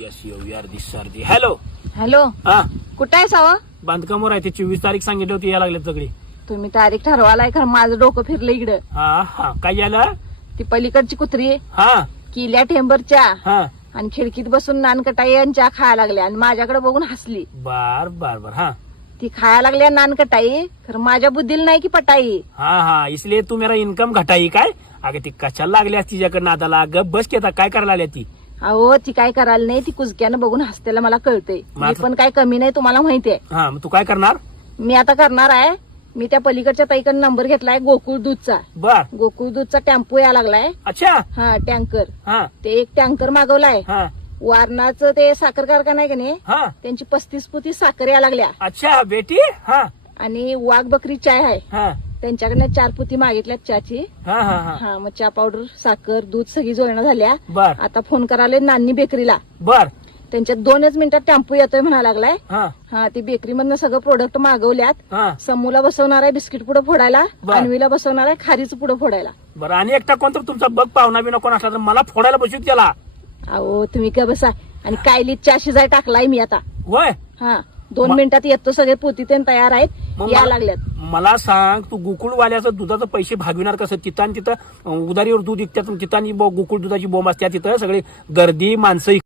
सर्दी. Hello hello, हा कुठं आहे सावा? बांधकामावर आहे ते 24 तारीख सांगितली होती यायला लागले सगळी. तुम्ही तारीख ठरवालाय खरं माझं डोकं फिरलं इकडं. हा हा काय झालं? ती पलीकडची कुत्री हा किल्या ठेंबरच्या हा आणि खिडकीत बसून नानकटाई यांच्या खायला लागल्या आणि माझ्याकडे बघून हसली. बर बर बर. हा ती खायला लागल्या नानकटाई, खरं माझ्या बुद्धीला नाही की पटाई. हा हा इसलिए तू मेरा इन्कम घटाई काय? अगं ती कशाला लागली असती तिच्याकडे नादाला? गप बस की आता काय करायला आली ती? अहो ती काय करायला नाही, ती कुजक्यानं बघून हसतेला मला कळतंय. मी पण काय कमी नाही तुम्हाला माहितीये. हा मग तू काय करणार? मी आता करणार आहे, मी त्या पलीकडच्या ताईकडे नंबर घेतलाय गोकुळ दूधचा. बर. गोकुळ दूधचा टेम्पो या लागलाय. अच्छा. हा टँकर. हा ते एक टँकर मागवलाय. हा वारणाचं ते साखर कारखाना आहे का नाही, हा त्यांची 35 पोती साखर या लागल्या. अच्छा बेटी. हा आणि वाघ बकरी चाय आहे, हा त्यांच्याकडनं 4 पोती मागितल्यात चहाची. हा हा हा हा मग चहा पावडर साखर दूध सगळी जोडणं झाल्या. बर आता फोन करायला नानी बेकरीला. बर. त्यांच्यात 2च मिनिटात टेम्पो येतोय म्हणा लागलाय. हा हा ती बेकरी मधनं सगळं प्रोडक्ट मागवल्यात. हा समूला बसवणार आहे बिस्किट पुढं फोडायला, बर. अन्वीला बसवणार आहे खारीचं पुढं फोडायला. बरं. आणि एकटा कोणतर तुमचा बघ पाहुणा बिना कोण असला तर मला फोडायला बसू त्याला. अहो तुम्ही का बसा. आणि कायलीत चहा शिजाय टाकलाय मी आता. होय. हा 2 मिनिटात येतो, सगळे पोती ते तयार आहेत, मग या मला- लागल्यात. मला सांग तू गोकुळवाल्याचं दुधाचं पैसे भागविणार कसं? तिथं आणि तिथं उदारीवर दूध विकतात, तिथं आणि गोकुळ दुधाची बोंब असते, तिथं सगळी गर्दी माणसं